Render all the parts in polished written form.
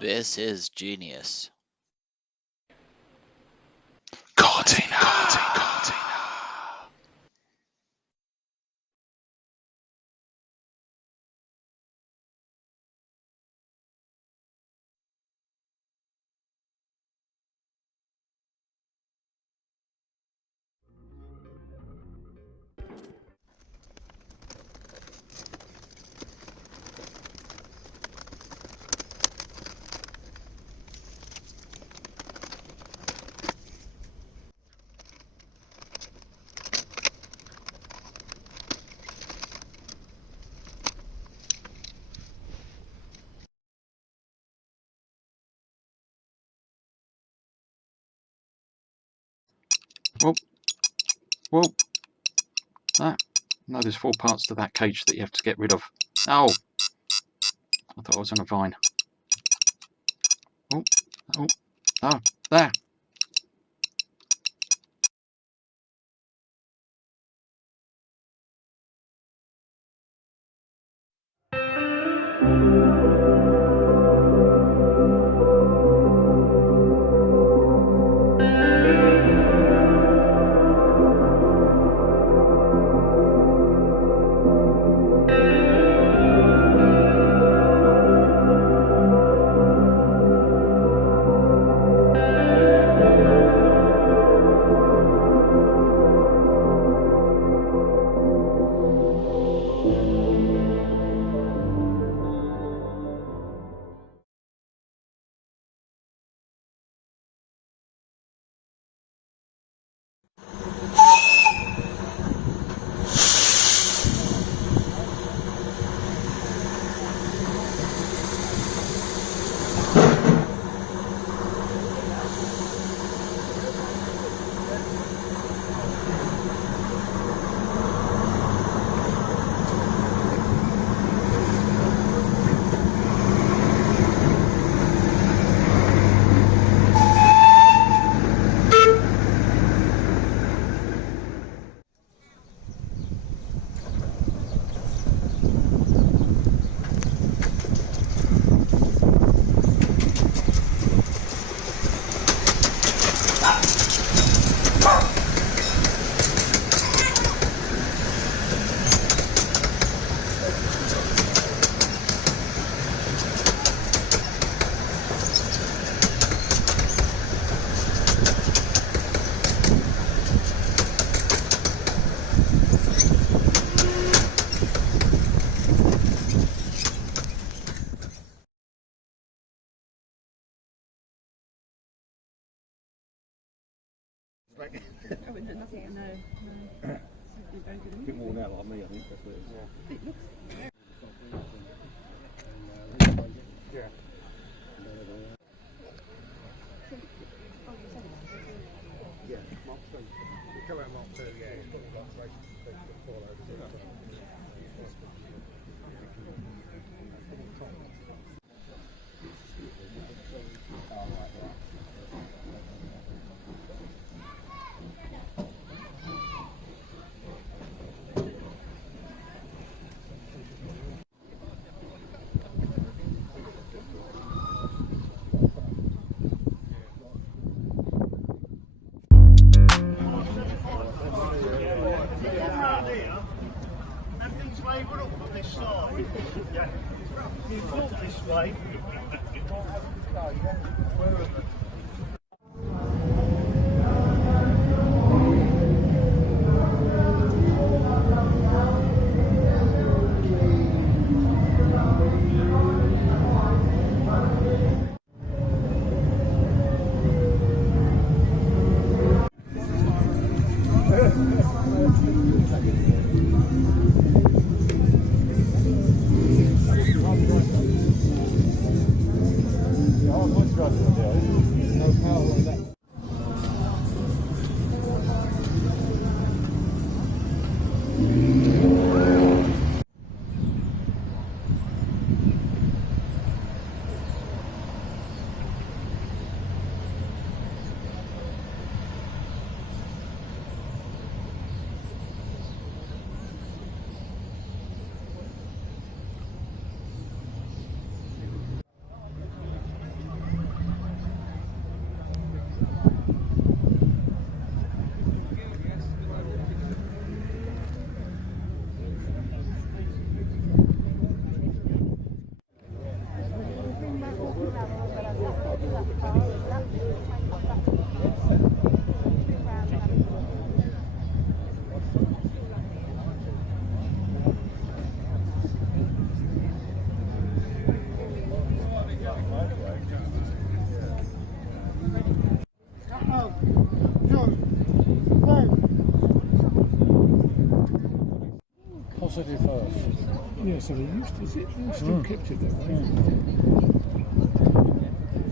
This is genius. Cortina. Well, no, there's 4 parts to that cage that you have to get rid of. Oh, I thought I was on a vine. Oh, there. Bit worn out like me, I think. That's what it is. Yeah. Yeah, Mark 2. It'll come out Mark 2, yeah. It's got like city first. Yeah, so they used to, is it, they still kept it that way.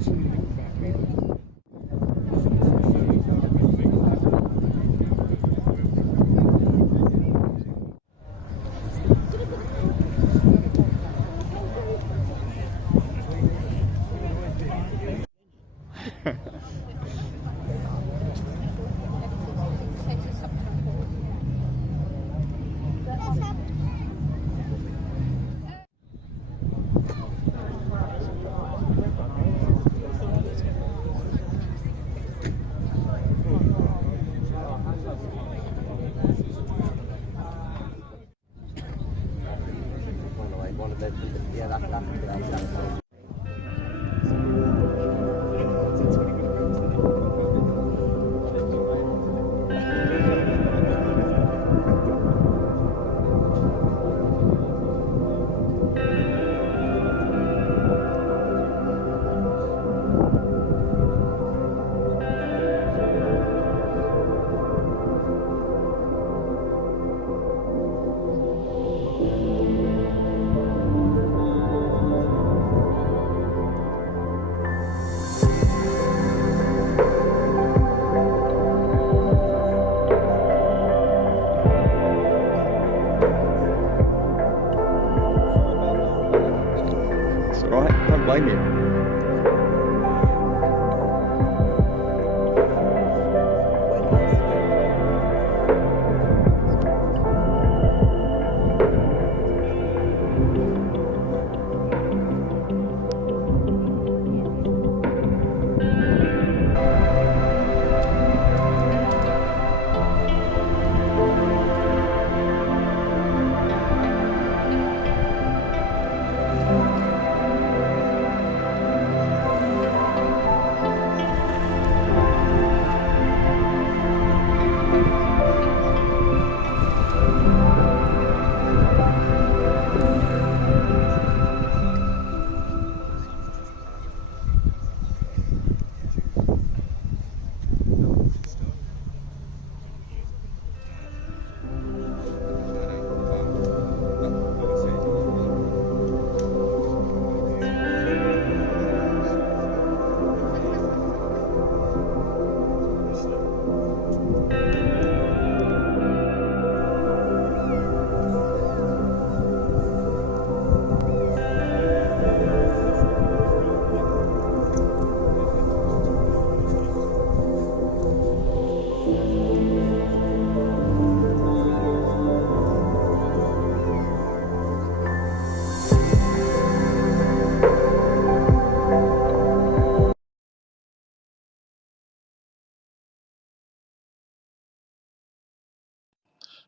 So you look back either. It's alright, don't blame you.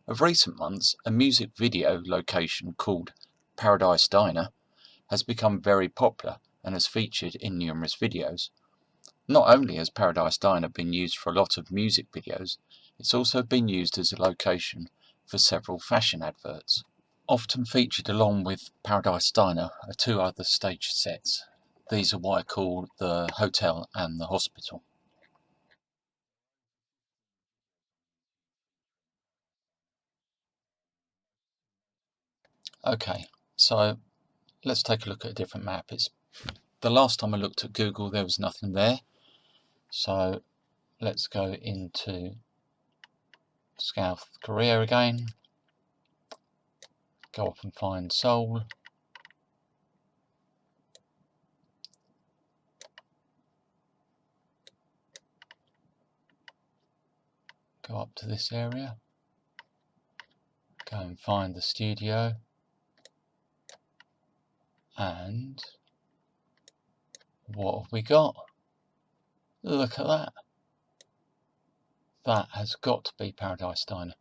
Of recent months, a music video location called Paradise Diner has become very popular and has featured in numerous videos. Not only has Paradise Diner been used for a lot of music videos, it's also been used as a location for several fashion adverts. Often featured along with Paradise Diner are two other stage sets. These are what I call the hotel and the hospital. Okay, so let's take a look at a different map. The last time I looked at Google there was nothing there, so let's go into South Korea again, go up and find Seoul, go up to this area, go and find the studio, and what have we got? Look at that. That has got to be Paradise Diner.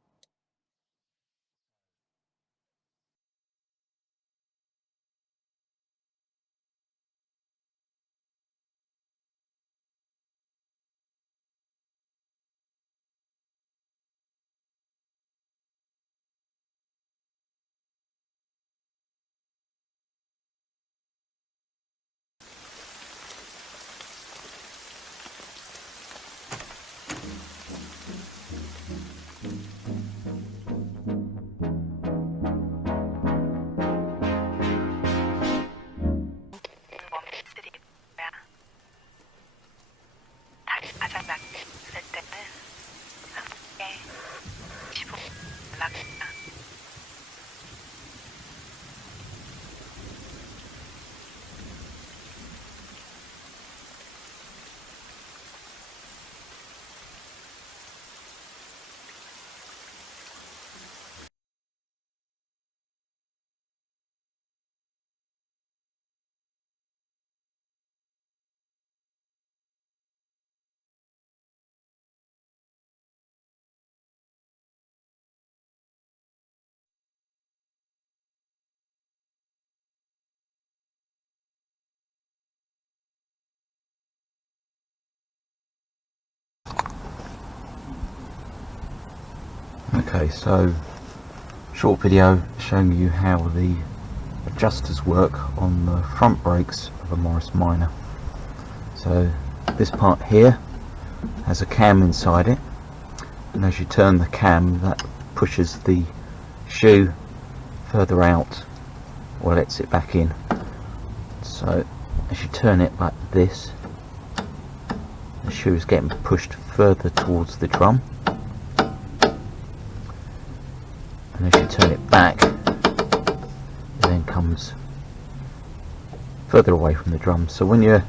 Okay, so short video showing you how the adjusters work on the front brakes of a Morris Minor. So this part here has a cam inside it, and as you turn the cam, that pushes the shoe further out or lets it back in. So as you turn it like this, the shoe is getting pushed further towards the drum, and as you turn it back, it then comes further away from the drum. So when you're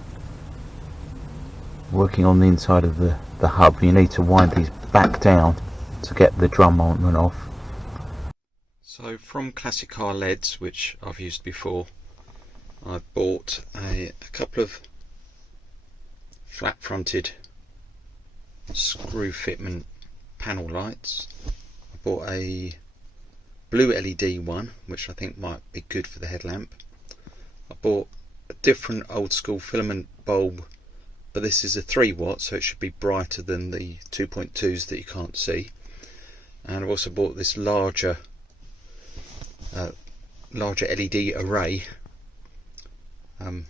working on the inside of the hub, you need to wind these back down to get the drum on and off. So from Classic Car Leads, which I've used before, I've bought a couple of flat fronted screw fitment panel lights. I bought a blue LED one, which I think might be good for the headlamp. I bought a different old school filament bulb, but this is a 3 watt, so it should be brighter than the 2.2s that you can't see. And I've also bought this larger LED array, and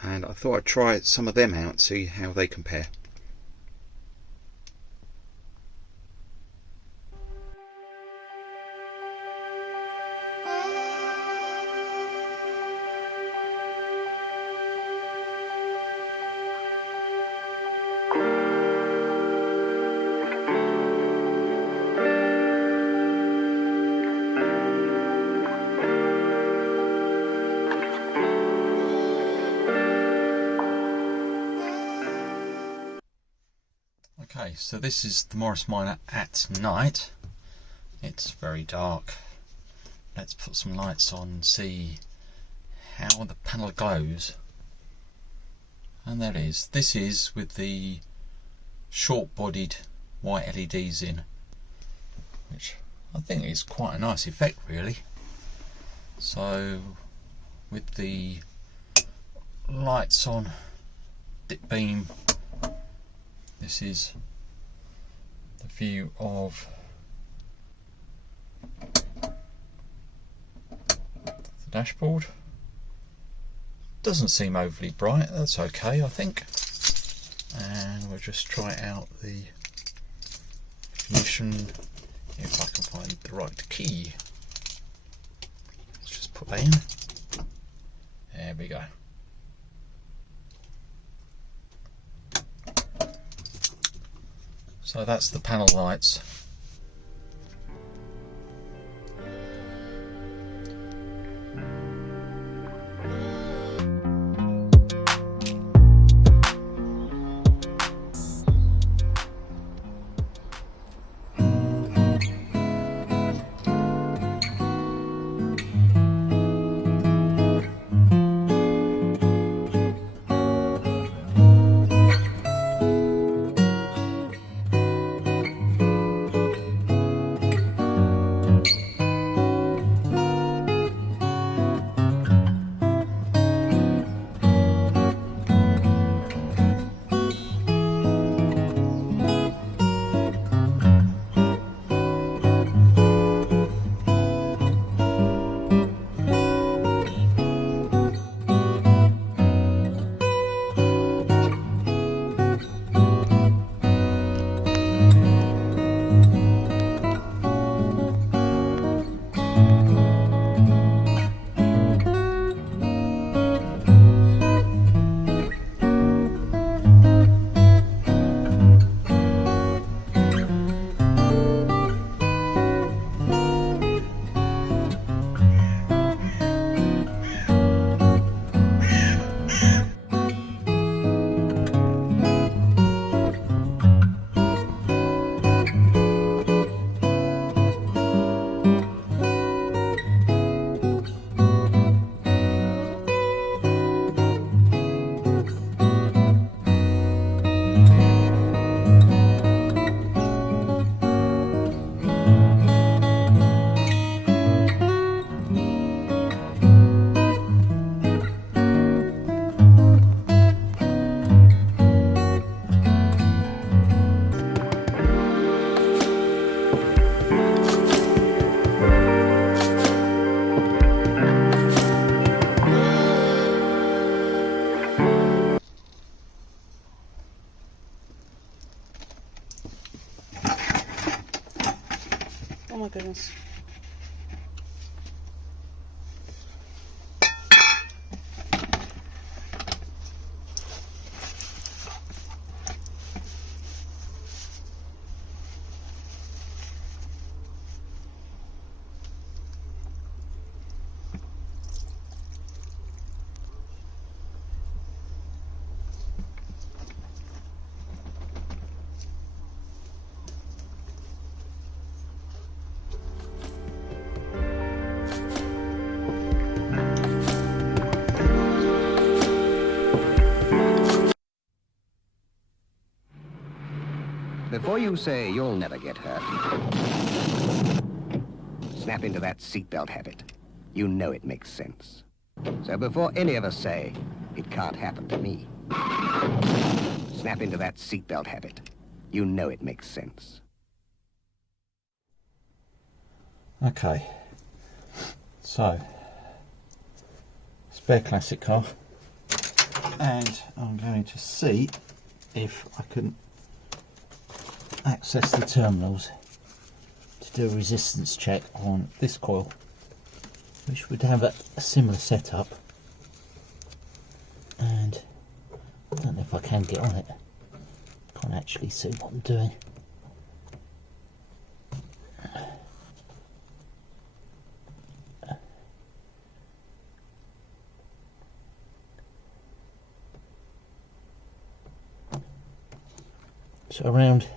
I thought I'd try some of them out, see how they compare. Okay, so this is the Morris Minor at night. It's very dark. Let's put some lights on and see how the panel glows. And there it is. This is with the short-bodied white LEDs in, which I think is quite a nice effect, really. So with the lights on, dip beam, this is the view of the dashboard. Doesn't seem overly bright, that's okay I think. And we'll just try out the ignition, if I can find the right key. Let's just put that in. There we go. So that's the panel lights. my goodness. Before you say you'll never get hurt, snap into that seatbelt habit. You know it makes sense. So before any of us say, it can't happen to me, snap into that seatbelt habit. You know it makes sense. Okay, so spare classic car, and I'm going to see if I can access the terminals to do a resistance check on this coil, which would have a similar setup, and I don't know if I can get on it. Can't actually see what I'm doing. So around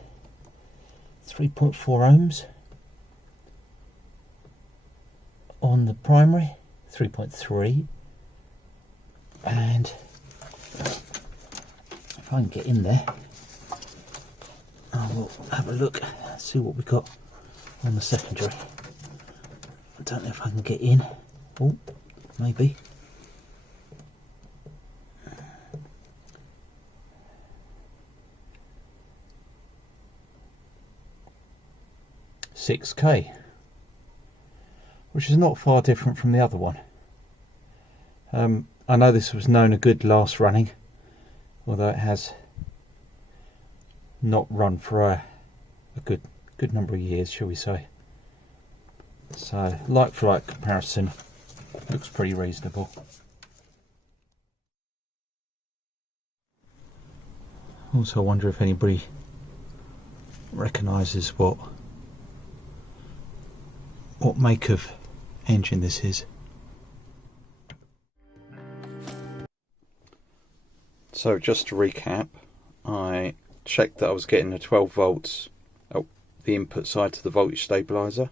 3.4 ohms on the primary, 3.3, and if I can get in there, I will have a look, see what we got on the secondary. I don't know if I can get in. Oh, maybe. £6K, which is not far different from the other one. I know this was known a good last running, although it has not run for a good number of years, shall we say. So like for like comparison, looks pretty reasonable. Also, I wonder if anybody recognises what make of engine this is. So just to recap, I checked that I was getting the 12 volts at the input side to the voltage stabiliser,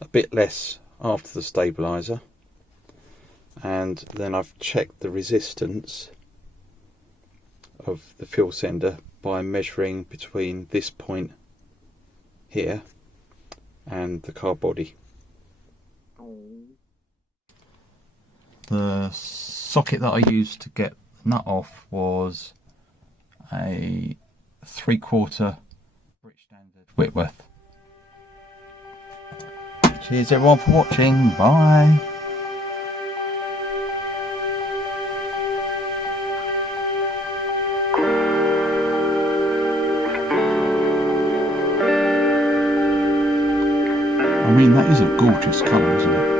a bit less after the stabiliser, and then I've checked the resistance of the fuel sender by measuring between this point here and the car body. The socket that I used to get the nut off was a 3/4 British Standard Whitworth. Cheers everyone for watching, bye! I mean, that is a gorgeous colour, isn't it?